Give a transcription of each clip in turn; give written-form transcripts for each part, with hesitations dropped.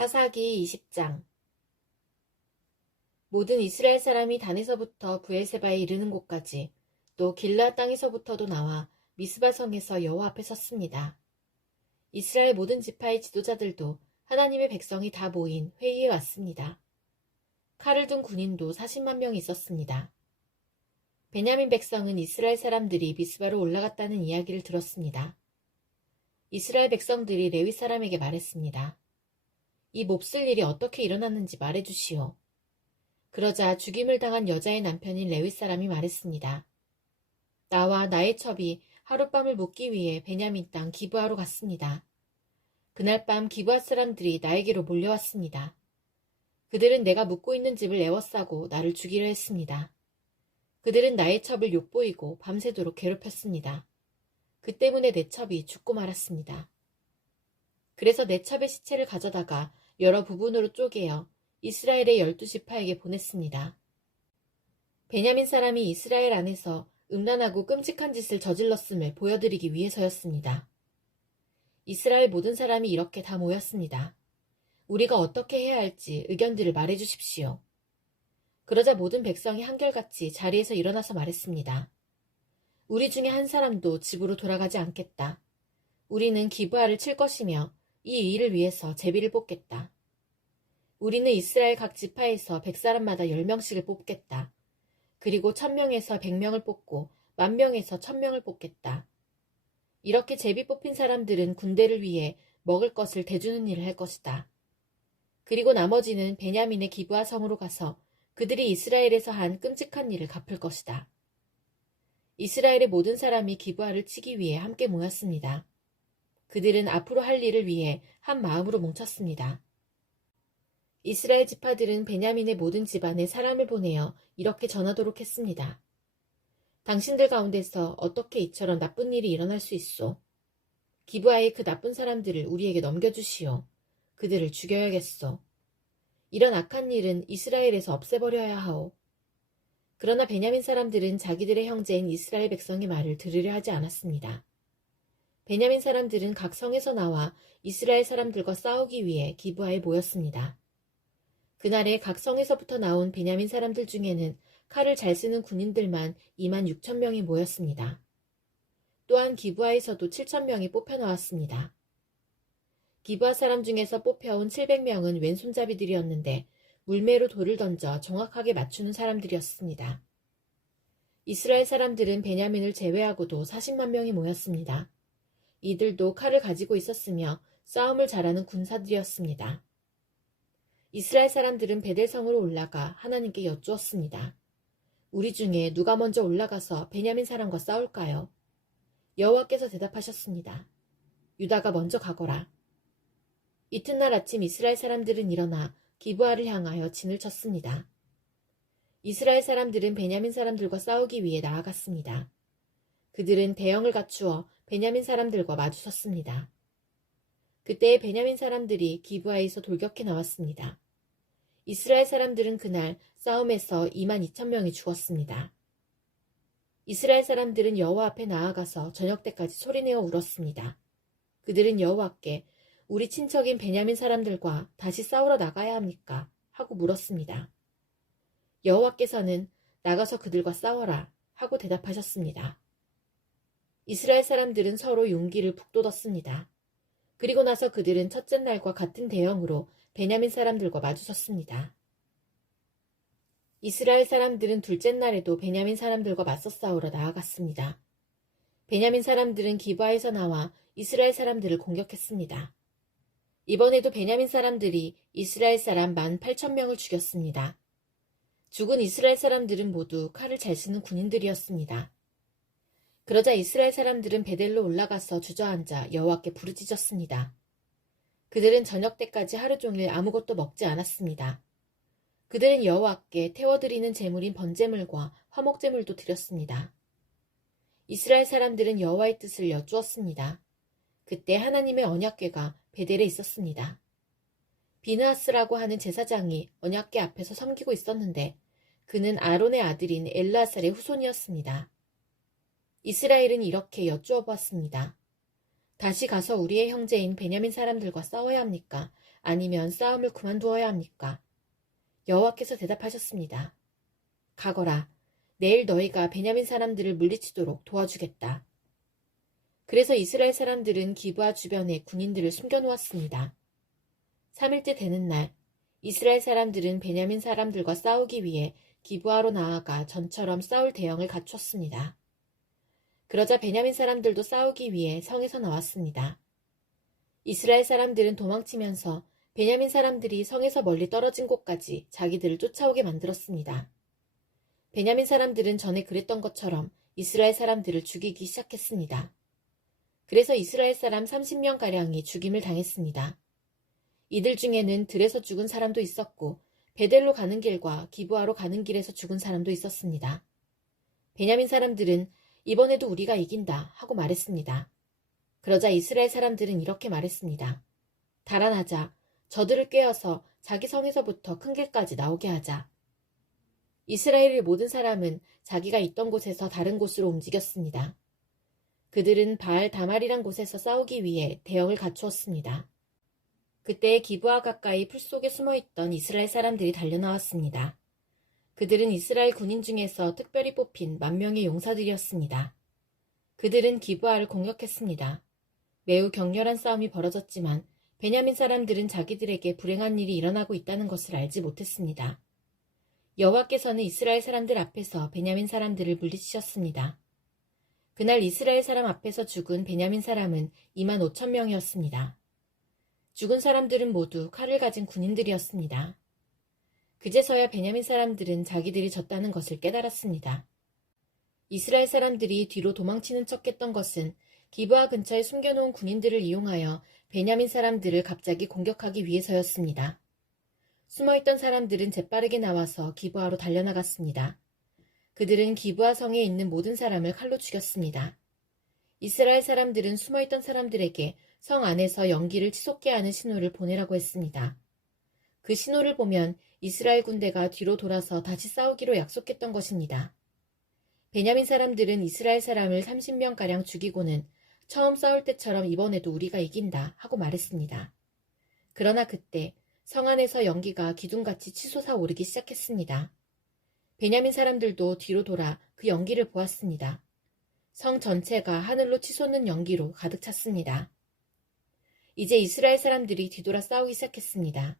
사사기 20장. 모든 이스라엘 사람이 단에서부터 브엘세바에 이르는 곳까지 또 길르앗 땅에서부터도 나와 미스바 성에서 여호와 앞에 섰습니다. 이스라엘 모든 지파의 지도자들도 하나님의 백성이 다 모인 회의에 왔습니다. 칼을 든 군인도 40만 명이 있었습니다. 베냐민 백성은 이스라엘 사람들이 미스바로 올라갔다는 이야기를 들었습니다. 이스라엘 백성들이 레위 사람에게 말했습니다. 이 몹쓸 일이 어떻게 일어났는지 말해주시오. 그러자 죽임을 당한 여자의 남편인 레위 사람이 말했습니다. 나와 나의 첩이 하룻밤을 묵기 위해 베냐민 땅 기브아로 갔습니다. 그날 밤 기브아 사람들이 나에게로 몰려왔습니다. 그들은 내가 묵고 있는 집을 에워싸고 나를 죽이려 했습니다. 그들은 나의 첩을 욕보이고 밤새도록 괴롭혔습니다. 그 때문에 내 첩이 죽고 말았습니다. 그래서 내 첩의 시체를 가져다가 여러 부분으로 쪼개어 이스라엘의 12지파에게 보냈습니다. 베냐민 사람이 이스라엘 안에서 음란하고 끔찍한 짓을 저질렀음을 보여드리기 위해서였습니다. 이스라엘 모든 사람이 이렇게 다 모였습니다. 우리가 어떻게 해야 할지 의견들을 말해주십시오. 그러자 모든 백성이 한결같이 자리에서 일어나서 말했습니다. 우리 중에 한 사람도 집으로 돌아가지 않겠다. 우리는 기브아를 칠 것이며 이 일을 위해서 제비를 뽑겠다. 우리는 이스라엘 각 지파에서 100사람마다 10명씩을 뽑겠다. 그리고 1000명에서 100명을 뽑고 10,000명에서 1000명을 뽑겠다. 이렇게 제비 뽑힌 사람들은 군대를 위해 먹을 것을 대주는 일을 할 것이다. 그리고 나머지는 베냐민의 기브아 성으로 가서 그들이 이스라엘에서 한 끔찍한 일을 갚을 것이다. 이스라엘의 모든 사람이 기브아를 치기 위해 함께 모였습니다. 그들은 앞으로 할 일을 위해 한 마음으로 뭉쳤습니다. 이스라엘 지파들은 베냐민의 모든 집안에 사람을 보내어 이렇게 전하도록 했습니다. 당신들 가운데서 어떻게 이처럼 나쁜 일이 일어날 수 있소? 기브아의 그 나쁜 사람들을 우리에게 넘겨주시오. 그들을 죽여야겠소. 이런 악한 일은 이스라엘에서 없애버려야 하오. 그러나 베냐민 사람들은 자기들의 형제인 이스라엘 백성의 말을 들으려 하지 않았습니다. 베냐민 사람들은 각 성에서 나와 이스라엘 사람들과 싸우기 위해 기브아에 모였습니다. 그날에 각 성에서부터 나온 베냐민 사람들 중에는 칼을 잘 쓰는 군인들만 26,000명이 모였습니다. 또한 기브아에서도 7,000명이 뽑혀 나왔습니다. 기브아 사람 중에서 뽑혀온 700명은 왼손잡이들이었는데 물매로 돌을 던져 정확하게 맞추는 사람들이었습니다. 이스라엘 사람들은 베냐민을 제외하고도 40만 명이 모였습니다. 이들도 칼을 가지고 있었으며 싸움을 잘하는 군사들이었습니다. 이스라엘 사람들은 베델성으로 올라가 하나님께 여쭈었습니다. 우리 중에 누가 먼저 올라가서 베냐민 사람과 싸울까요? 여호와께서 대답하셨습니다. 유다가 먼저 가거라. 이튿날 아침 이스라엘 사람들은 일어나 기브아를 향하여 진을 쳤습니다. 이스라엘 사람들은 베냐민 사람들과 싸우기 위해 나아갔습니다. 그들은 대형을 갖추어 베냐민 사람들과 마주섰습니다. 그때 베냐민 사람들이 기브아에서 돌격해 나왔습니다. 이스라엘 사람들은 그날 싸움에서 22,000명이 죽었습니다. 이스라엘 사람들은 여호와 앞에 나아가서 저녁 때까지 소리내어 울었습니다. 그들은 여호와께 우리 친척인 베냐민 사람들과 다시 싸우러 나가야 합니까? 하고 물었습니다. 여호와께서는 나가서 그들과 싸워라 하고 대답하셨습니다. 이스라엘 사람들은 서로 용기를 북돋았습니다. 그리고 나서 그들은 첫째 날과 같은 대형으로 베냐민 사람들과 마주섰습니다. 이스라엘 사람들은 둘째 날에도 베냐민 사람들과 맞서 싸우러 나아갔습니다. 베냐민 사람들은 기브아에서 나와 이스라엘 사람들을 공격했습니다. 이번에도 베냐민 사람들이 이스라엘 사람 18,000명을 죽였습니다. 죽은 이스라엘 사람들은 모두 칼을 잘 쓰는 군인들이었습니다. 그러자 이스라엘 사람들은 베델로 올라가서 주저앉아 여호와께 부르짖었습니다. 그들은 저녁 때까지 하루 종일 아무것도 먹지 않았습니다. 그들은 여호와께 태워드리는 제물인 번제물과 화목제물도 드렸습니다. 이스라엘 사람들은 여호와의 뜻을 여쭈었습니다. 그때 하나님의 언약궤가 베델에 있었습니다. 비느하스라고 하는 제사장이 언약궤 앞에서 섬기고 있었는데 그는 아론의 아들인 엘르아살의 후손이었습니다. 이스라엘은 이렇게 여쭈어 보았습니다. 다시 가서 우리의 형제인 베냐민 사람들과 싸워야 합니까? 아니면 싸움을 그만두어야 합니까? 여호와께서 대답하셨습니다. 가거라. 내일 너희가 베냐민 사람들을 물리치도록 도와주겠다. 그래서 이스라엘 사람들은 기브아 주변에 군인들을 숨겨놓았습니다. 3일째 되는 날, 이스라엘 사람들은 베냐민 사람들과 싸우기 위해 기브아로 나아가 전처럼 싸울 대형을 갖췄습니다. 그러자 베냐민 사람들도 싸우기 위해 성에서 나왔습니다. 이스라엘 사람들은 도망치면서 베냐민 사람들이 성에서 멀리 떨어진 곳까지 자기들을 쫓아오게 만들었습니다. 베냐민 사람들은 전에 그랬던 것처럼 이스라엘 사람들을 죽이기 시작했습니다. 그래서 이스라엘 사람 30명가량이 죽임을 당했습니다. 이들 중에는 들에서 죽은 사람도 있었고 베델로 가는 길과 기브아로 가는 길에서 죽은 사람도 있었습니다. 베냐민 사람들은 이번에도 우리가 이긴다 하고 말했습니다. 그러자 이스라엘 사람들은 이렇게 말했습니다. 달아나자. 저들을 꿰어서 자기 성에서부터 큰 길까지 나오게 하자. 이스라엘의 모든 사람은 자기가 있던 곳에서 다른 곳으로 움직였습니다. 그들은 바알 다말이란 곳에서 싸우기 위해 대형을 갖추었습니다. 그때 기브아 가까이 풀 속에 숨어있던 이스라엘 사람들이 달려나왔습니다. 그들은 이스라엘 군인 중에서 특별히 뽑힌 10,000명의 용사들이었습니다. 그들은 기브아를 공격했습니다. 매우 격렬한 싸움이 벌어졌지만 베냐민 사람들은 자기들에게 불행한 일이 일어나고 있다는 것을 알지 못했습니다. 여호와께서는 이스라엘 사람들 앞에서 베냐민 사람들을 물리치셨습니다. 그날 이스라엘 사람 앞에서 죽은 베냐민 사람은 25,000명이었습니다. 죽은 사람들은 모두 칼을 가진 군인들이었습니다. 그제서야 베냐민 사람들은 자기들이 졌다는 것을 깨달았습니다. 이스라엘 사람들이 뒤로 도망치는 척했던 것은 기브아 근처에 숨겨놓은 군인들을 이용하여 베냐민 사람들을 갑자기 공격하기 위해서였습니다. 숨어있던 사람들은 재빠르게 나와서 기브아로 달려나갔습니다. 그들은 기브아 성에 있는 모든 사람을 칼로 죽였습니다. 이스라엘 사람들은 숨어있던 사람들에게 성 안에서 연기를 치솟게 하는 신호를 보내라고 했습니다. 그 신호를 보면 이스라엘 군대가 뒤로 돌아서 다시 싸우기로 약속했던 것입니다. 베냐민 사람들은 이스라엘 사람을 30명가량 죽이고는 처음 싸울 때처럼 이번에도 우리가 이긴다 하고 말했습니다. 그러나 그때 성 안에서 연기가 기둥같이 치솟아 오르기 시작했습니다. 베냐민 사람들도 뒤로 돌아 그 연기를 보았습니다. 성 전체가 하늘로 치솟는 연기로 가득 찼습니다. 이제 이스라엘 사람들이 뒤돌아 싸우기 시작했습니다.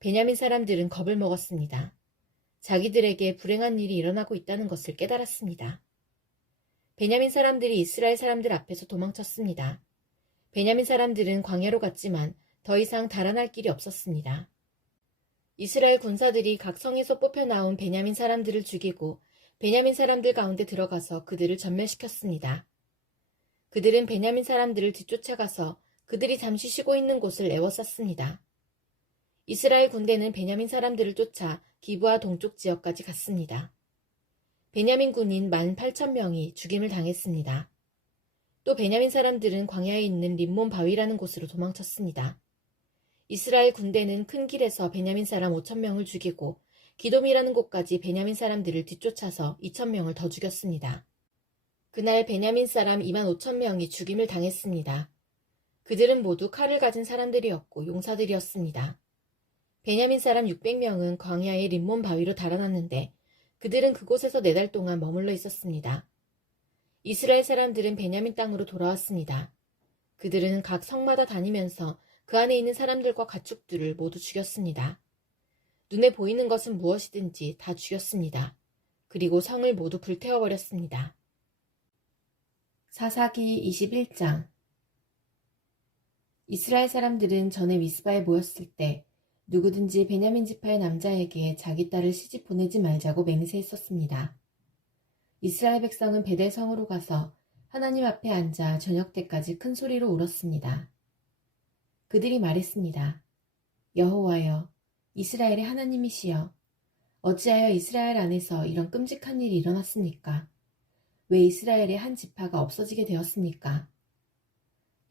베냐민 사람들은 겁을 먹었습니다. 자기들에게 불행한 일이 일어나고 있다는 것을 깨달았습니다. 베냐민 사람들이 이스라엘 사람들 앞에서 도망쳤습니다. 베냐민 사람들은 광야로 갔지만 더 이상 달아날 길이 없었습니다. 이스라엘 군사들이 각 성에서 뽑혀나온 베냐민 사람들을 죽이고 베냐민 사람들 가운데 들어가서 그들을 전멸시켰습니다. 그들은 베냐민 사람들을 뒤쫓아가서 그들이 잠시 쉬고 있는 곳을 에워쌌습니다. 이스라엘 군대는 베냐민 사람들을 쫓아 기브아 동쪽 지역까지 갔습니다. 베냐민 군인 18,000명이 죽임을 당했습니다. 또 베냐민 사람들은 광야에 있는 림몬 바위라는 곳으로 도망쳤습니다. 이스라엘 군대는 큰 길에서 베냐민 사람 5,000명을 죽이고 기돔이라는 곳까지 베냐민 사람들을 뒤쫓아서 2,000명을 더 죽였습니다. 그날 베냐민 사람 25,000명이 죽임을 당했습니다. 그들은 모두 칼을 가진 사람들이었고 용사들이었습니다. 베냐민 사람 600명은 광야의 림몬 바위로 달아났는데 그들은 그곳에서 4달 동안 머물러 있었습니다. 이스라엘 사람들은 베냐민 땅으로 돌아왔습니다. 그들은 각 성마다 다니면서 그 안에 있는 사람들과 가축들을 모두 죽였습니다. 눈에 보이는 것은 무엇이든지 다 죽였습니다. 그리고 성을 모두 불태워버렸습니다. 사사기 21장. 이스라엘 사람들은 전에 미스바에 모였을 때 누구든지 베냐민 지파의 남자에게 자기 딸을 시집 보내지 말자고 맹세했었습니다. 이스라엘 백성은 베델 성으로 가서 하나님 앞에 앉아 저녁 때까지 큰 소리로 울었습니다. 그들이 말했습니다. 여호와여, 이스라엘의 하나님이시여, 어찌하여 이스라엘 안에서 이런 끔찍한 일이 일어났습니까? 왜 이스라엘의 한 지파가 없어지게 되었습니까?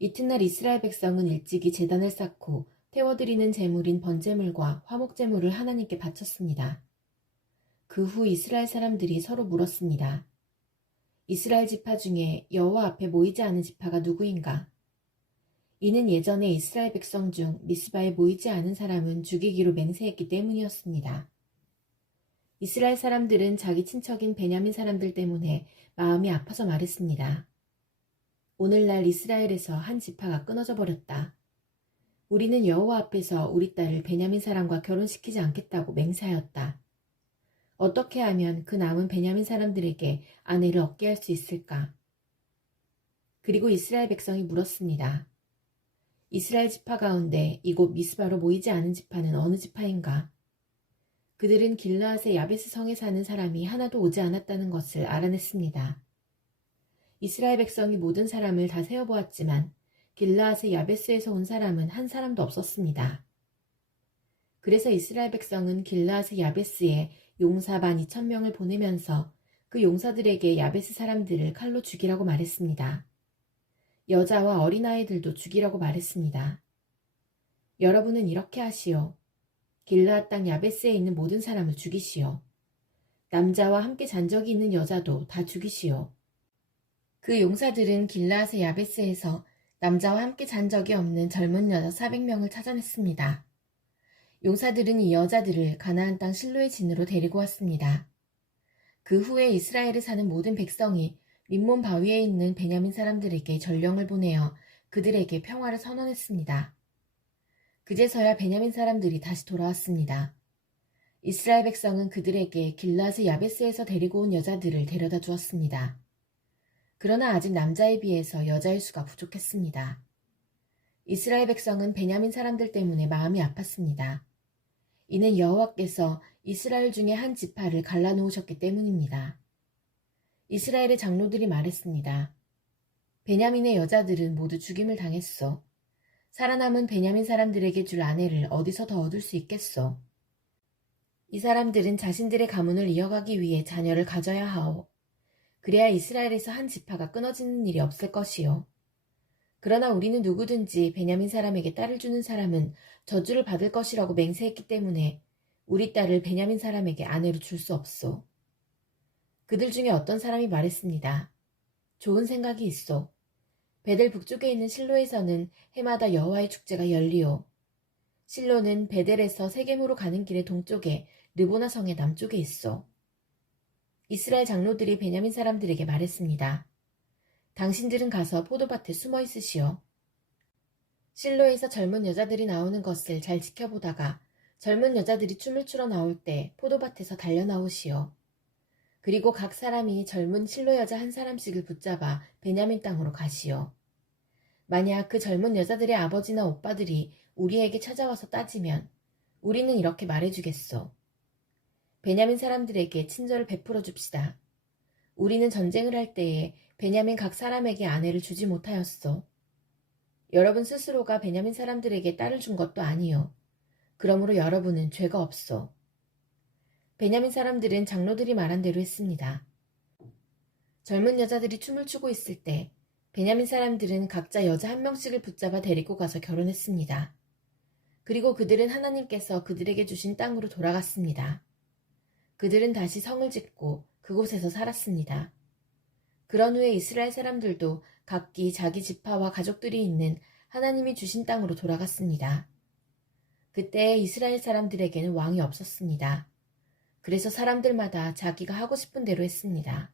이튿날 이스라엘 백성은 일찍이 제단을 쌓고 태워드리는 제물인 번제물과 화목제물을 하나님께 바쳤습니다. 그 후 이스라엘 사람들이 서로 물었습니다. 이스라엘 지파 중에 여호와 앞에 모이지 않은 지파가 누구인가? 이는 예전에 이스라엘 백성 중 미스바에 모이지 않은 사람은 죽이기로 맹세했기 때문이었습니다. 이스라엘 사람들은 자기 친척인 베냐민 사람들 때문에 마음이 아파서 말했습니다. 오늘날 이스라엘에서 한 지파가 끊어져 버렸다. 우리는 여호와 앞에서 우리 딸을 베냐민 사람과 결혼시키지 않겠다고 맹세하였다. 어떻게 하면 그 남은 베냐민 사람들에게 아내를 얻게 할 수 있을까? 그리고 이스라엘 백성이 물었습니다. 이스라엘 지파 가운데 이곳 미스바로 모이지 않은 지파는 어느 지파인가? 그들은 길르앗의 야베스 성에 사는 사람이 하나도 오지 않았다는 것을 알아냈습니다. 이스라엘 백성이 모든 사람을 다 세어보았지만 길르앗의 야베스에서 온 사람은 한 사람도 없었습니다. 그래서 이스라엘 백성은 길르앗의 야베스에 용사 12,000명을 보내면서 그 용사들에게 야베스 사람들을 칼로 죽이라고 말했습니다. 여자와 어린아이들도 죽이라고 말했습니다. 여러분은 이렇게 하시오. 길르앗 땅 야베스에 있는 모든 사람을 죽이시오. 남자와 함께 잔 적이 있는 여자도 다 죽이시오. 그 용사들은 길르앗의 야베스에서 남자와 함께 잔 적이 없는 젊은 여자 400명을 찾아냈습니다. 용사들은 이 여자들을 가나안 땅 실로의 진으로 데리고 왔습니다. 그 후에 이스라엘에 사는 모든 백성이 림몬 바위에 있는 베냐민 사람들에게 전령을 보내어 그들에게 평화를 선언했습니다. 그제서야 베냐민 사람들이 다시 돌아왔습니다. 이스라엘 백성은 그들에게 길르앗의 야베스에서 데리고 온 여자들을 데려다 주었습니다. 그러나 아직 남자에 비해서 여자의 수가 부족했습니다. 이스라엘 백성은 베냐민 사람들 때문에 마음이 아팠습니다. 이는 여호와께서 이스라엘 중에 한 지파를 갈라놓으셨기 때문입니다. 이스라엘의 장로들이 말했습니다. 베냐민의 여자들은 모두 죽임을 당했소. 살아남은 베냐민 사람들에게 줄 아내를 어디서 더 얻을 수 있겠소. 이 사람들은 자신들의 가문을 이어가기 위해 자녀를 가져야 하오. 그래야 이스라엘에서 한 지파가 끊어지는 일이 없을 것이요. 그러나 우리는 누구든지 베냐민 사람에게 딸을 주는 사람은 저주를 받을 것이라고 맹세했기 때문에 우리 딸을 베냐민 사람에게 아내로 줄 수 없소. 그들 중에 어떤 사람이 말했습니다. 좋은 생각이 있소. 베델 북쪽에 있는 실로에서는 해마다 여호와의 축제가 열리오. 실로는 베델에서 세겜으로 가는 길의 동쪽에 르보나 성의 남쪽에 있소. 이스라엘 장로들이 베냐민 사람들에게 말했습니다. 당신들은 가서 포도밭에 숨어 있으시오. 실로에서 젊은 여자들이 나오는 것을 잘 지켜보다가 젊은 여자들이 춤을 추러 나올 때 포도밭에서 달려나오시오. 그리고 각 사람이 젊은 실로 여자 한 사람씩을 붙잡아 베냐민 땅으로 가시오. 만약 그 젊은 여자들의 아버지나 오빠들이 우리에게 찾아와서 따지면 우리는 이렇게 말해주겠소. 베냐민 사람들에게 친절을 베풀어 줍시다. 우리는 전쟁을 할 때에 베냐민 각 사람에게 아내를 주지 못하였소. 여러분 스스로가 베냐민 사람들에게 딸을 준 것도 아니요. 그러므로 여러분은 죄가 없소. 베냐민 사람들은 장로들이 말한 대로 했습니다. 젊은 여자들이 춤을 추고 있을 때 베냐민 사람들은 각자 여자 한 명씩을 붙잡아 데리고 가서 결혼했습니다. 그리고 그들은 하나님께서 그들에게 주신 땅으로 돌아갔습니다. 그들은 다시 성을 짓고 그곳에서 살았습니다. 그런 후에 이스라엘 사람들도 각기 자기 지파와 가족들이 있는 하나님이 주신 땅으로 돌아갔습니다. 그때 이스라엘 사람들에게는 왕이 없었습니다. 그래서 사람들마다 자기가 하고 싶은 대로 했습니다.